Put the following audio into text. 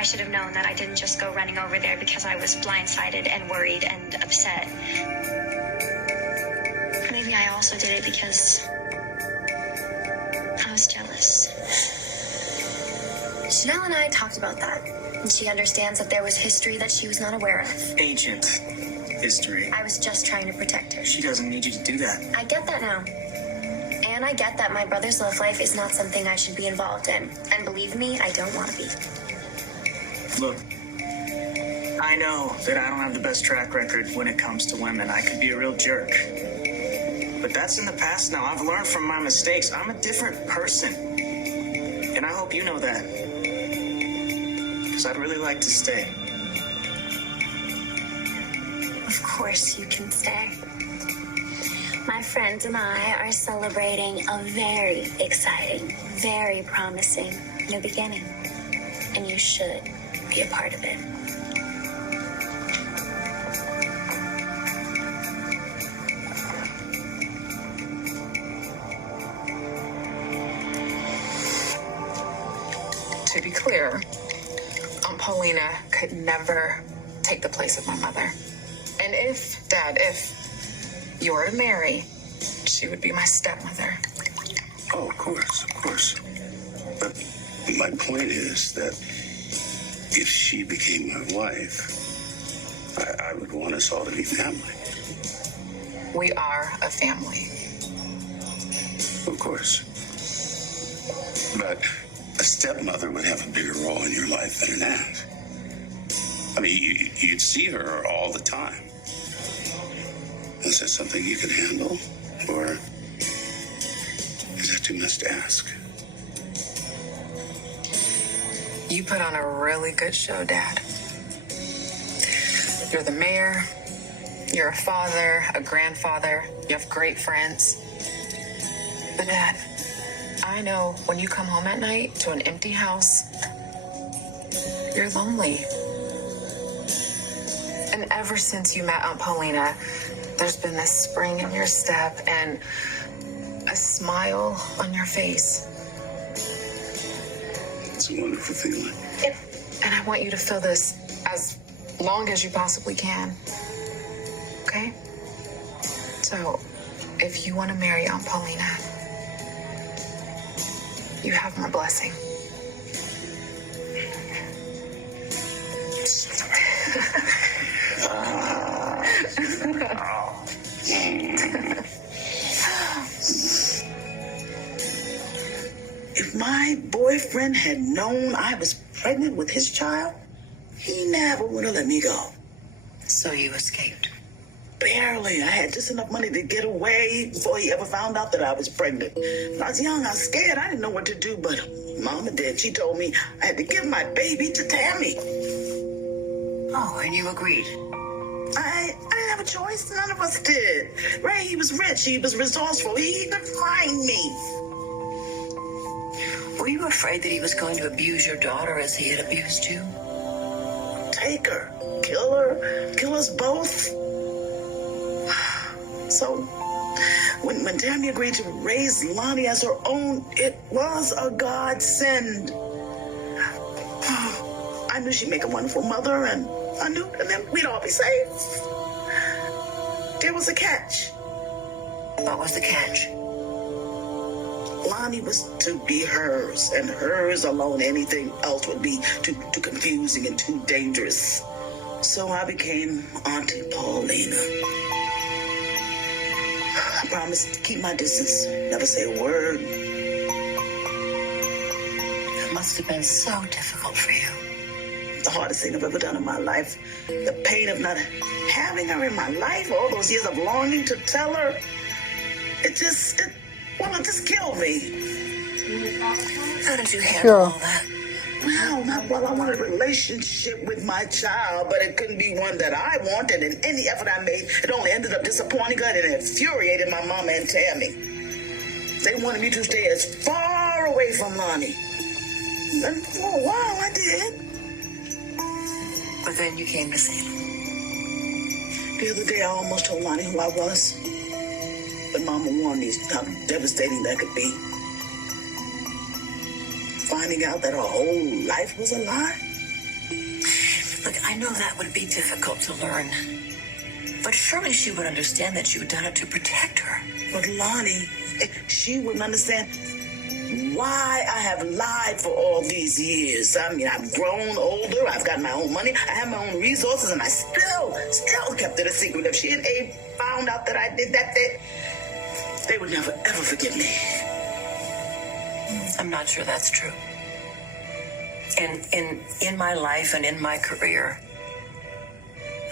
I should have known that I didn't just go running over there because I was blindsided and worried and upset. Maybe I also did it because I was jealous. Chanel and I talked about that, and she understands that there was history that she was not aware of. Ancient history. I was just trying to protect her. She doesn't need you to do that. I get that now. And I get that my brother's love life is not something I should be involved in. And believe me, I don't want to be. Look, I know that I don't have the best track record when it comes to women. I could be a real jerk. But that's in the past now. I've learned from my mistakes. I'm a different person. And I hope you know that. Because I'd really like to stay. Of course you can stay. My friends and I are celebrating a very exciting, very promising new beginning. And you should be a part of it. To be clear, Aunt Paulina could never take the place of my mother. And if you were to marry, she would be my stepmother. Oh, of course. But my point is that if she became my wife, I would want us all to be family. We are a family. Of course. But a stepmother would have a bigger role in your life than an aunt. I mean, you'd see her all the time. Is that something you could handle? Or is that too much to ask? You put on a really good show, Dad. You're the mayor, you're a father, a grandfather, you have great friends. But Dad, I know when you come home at night to an empty house, you're lonely. And ever since you met Aunt Paulina, there's been this spring in your step and a smile on your face. It's a wonderful feeling. And I want you to feel this as long as you possibly can. Okay? So, if you want to marry Aunt Paulina, you have my blessing. If my boyfriend had known I was pregnant with his child, he never would have let me go. So you escaped? Barely. I had just enough money to get away before he ever found out that I was pregnant. When I was young, I was scared. I didn't know what to do, but Mama did. She told me I had to give my baby to Tammy. Oh, and you agreed? I didn't have a choice. None of us did. Ray, he was rich. He was resourceful. He could find me. Were you afraid that he was going to abuse your daughter as he had abused you? Take her. Kill her. Kill us both. So, when Tammy agreed to raise Lonnie as her own, it was a godsend. I knew she'd make a wonderful mother, and I knew then we'd all be safe. There was a catch. What was the catch? Lonnie was to be hers, and hers alone. Anything else would be too confusing and too dangerous. So I became Auntie Paulina. I promised to keep my distance, never say a word. It must have been so difficult for you. The hardest thing I've ever done in my life. The pain of not having her in my life, all those years of longing to tell her. It just killed me. How did you handle all that? Well, I wanted a relationship with my child, but it couldn't be one that I wanted. And any effort I made, it only ended up disappointing her, and it infuriated my mama and Tammy. They wanted me to stay as far away from Lonnie. And for a while, I did. But then you came to Salem. The other day, I almost told Lonnie who I was. But Mama warned me how devastating that could be. Finding out that her whole life was a lie. Look, I know that would be difficult to learn. But surely she would understand that you had done it to protect her. But Lonnie, she wouldn't understand why I have lied for all these years. I mean, I've grown older, I've got my own money, I have my own resources, and I still kept it a secret. If she and Abe found out that I did that, they would never, ever forgive me. I'm not sure that's true. In my life and in my career,